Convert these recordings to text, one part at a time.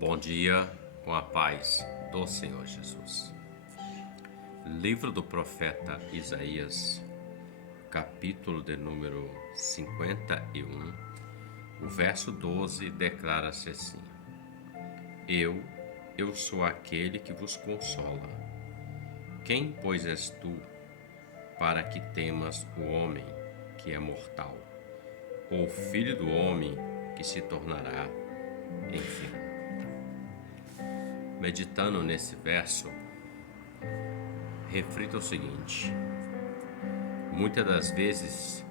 Bom dia, com a paz do Senhor Jesus. Livro do profeta Isaías, capítulo de número 51, o verso 12 declara-se assim: Eu sou aquele que vos consola. Quem, pois, és tu, para que temas o homem que é mortal, ou o filho do homem que se tornará enfermo? Meditando nesse verso, reflita o seguinte: muitas das vezes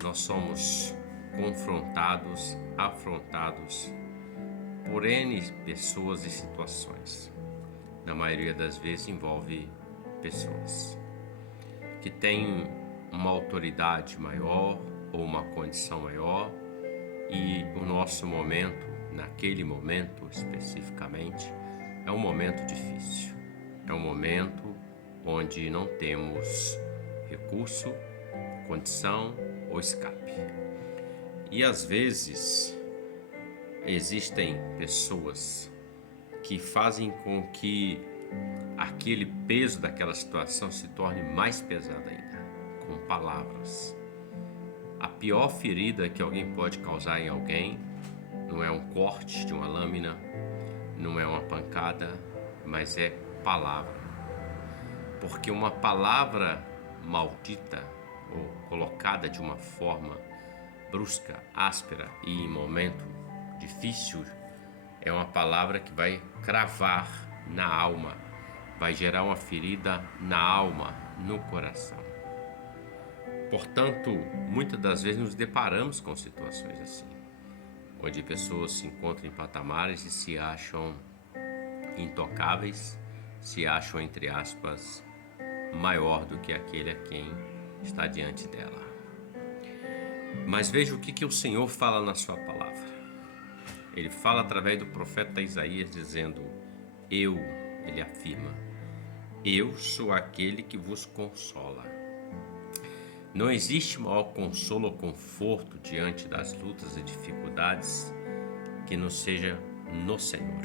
nós somos confrontados, afrontados por N pessoas e situações. Na maioria das vezes envolve pessoas que têm uma autoridade maior ou uma condição maior, e o nosso momento, naquele momento especificamente, é um momento difícil. É um momento onde não temos recurso, condição ou escape. E às vezes existem pessoas que fazem com que aquele peso daquela situação se torne mais pesado ainda, com palavras. A pior ferida que alguém pode causar em alguém não é um corte de uma lâmina, não é uma pancada, mas é palavra. Porque uma palavra maldita ou colocada de uma forma brusca, áspera e em momento difícil, é uma palavra que vai cravar na alma, vai gerar uma ferida na alma, no coração. Portanto, muitas das vezes nos deparamos com situações assim, onde pessoas se encontram em patamares e se acham intocáveis, se acham, entre aspas, maior do que aquele a quem está diante dela. Mas veja o que o Senhor fala na sua palavra. Ele fala através do profeta Isaías dizendo: ele afirma, eu sou aquele que vos consola. Não existe maior consolo ou conforto diante das lutas e dificuldades que não seja no Senhor.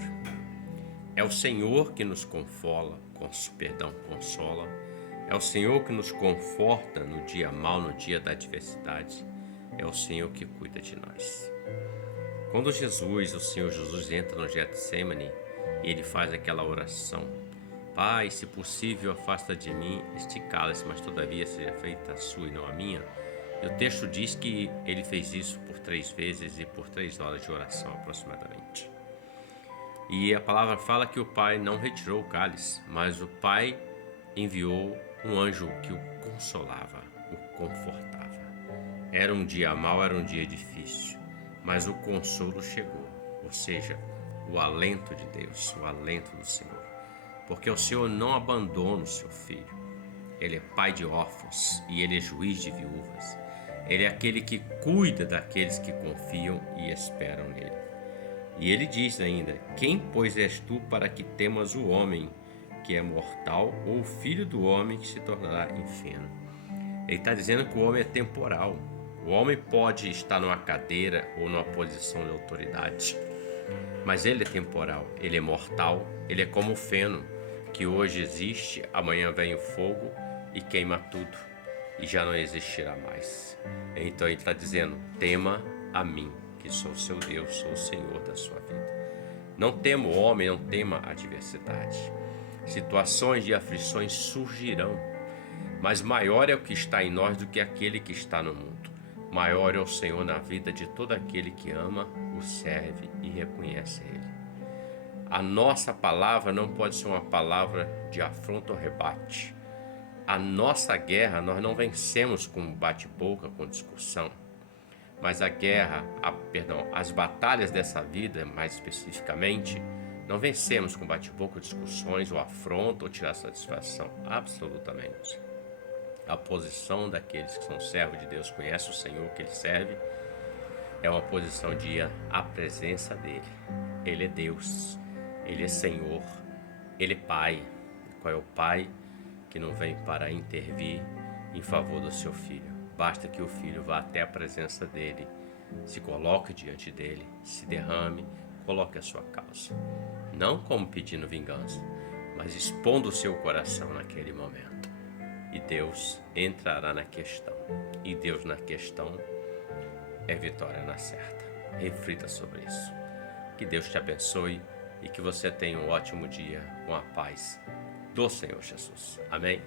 É o Senhor que nos consola. É o Senhor que nos conforta no dia mau, no dia da adversidade. É o Senhor que cuida de nós. Quando o Senhor Jesus entra no Getsemane e ele faz aquela oração: Pai, se possível, afasta de mim este cálice, mas todavia seja feita a sua e não a minha. E o texto diz que ele fez isso por 3 vezes e por 3 horas de oração aproximadamente. E a palavra fala que o Pai não retirou o cálice, mas o Pai enviou um anjo que o consolava, o confortava. Era um dia mau, era um dia difícil, mas o consolo chegou, ou seja, o alento de Deus, o alento do Senhor. Porque o Senhor não abandona o seu filho. Ele é pai de órfãos e ele é juiz de viúvas. Ele é aquele que cuida daqueles que confiam e esperam nele. E ele diz ainda: quem, pois, és tu para que temas o homem que é mortal, ou o filho do homem que se tornará enfermo? Ele está dizendo que o homem é temporal. O homem pode estar numa cadeira ou numa posição de autoridade, mas ele é temporal, ele é mortal, ele é como o feno, que hoje existe, amanhã vem o fogo e queima tudo, e já não existirá mais. Então ele está dizendo: tema a mim, que sou o seu Deus, sou o Senhor da sua vida. Não tema o homem, não tema a adversidade. Situações de aflições surgirão, mas maior é o que está em nós do que aquele que está no mundo. Maior é o Senhor na vida de todo aquele que ama, o serve e reconhece Ele. A nossa palavra não pode ser uma palavra de afronta ou rebate. A nossa guerra nós não vencemos com bate-boca, com discussão. Mas as batalhas dessa vida, mais especificamente, não vencemos com bate-boca, discussões ou afronta ou tirar satisfação. Absolutamente. A posição daqueles que são servos de Deus, conhecem o Senhor que Ele serve, é uma posição de ir à presença dEle. Ele é Deus, Ele é Senhor, Ele é Pai. Qual é o Pai que não vem para intervir em favor do seu filho? Basta que o filho vá até a presença dEle, se coloque diante dEle, se derrame, coloque a sua causa. Não como pedindo vingança, mas expondo o seu coração naquele momento. E Deus entrará na questão. E Deus na questão é vitória na certa. Reflita sobre isso. Que Deus te abençoe e que você tenha um ótimo dia com a paz do Senhor Jesus. Amém?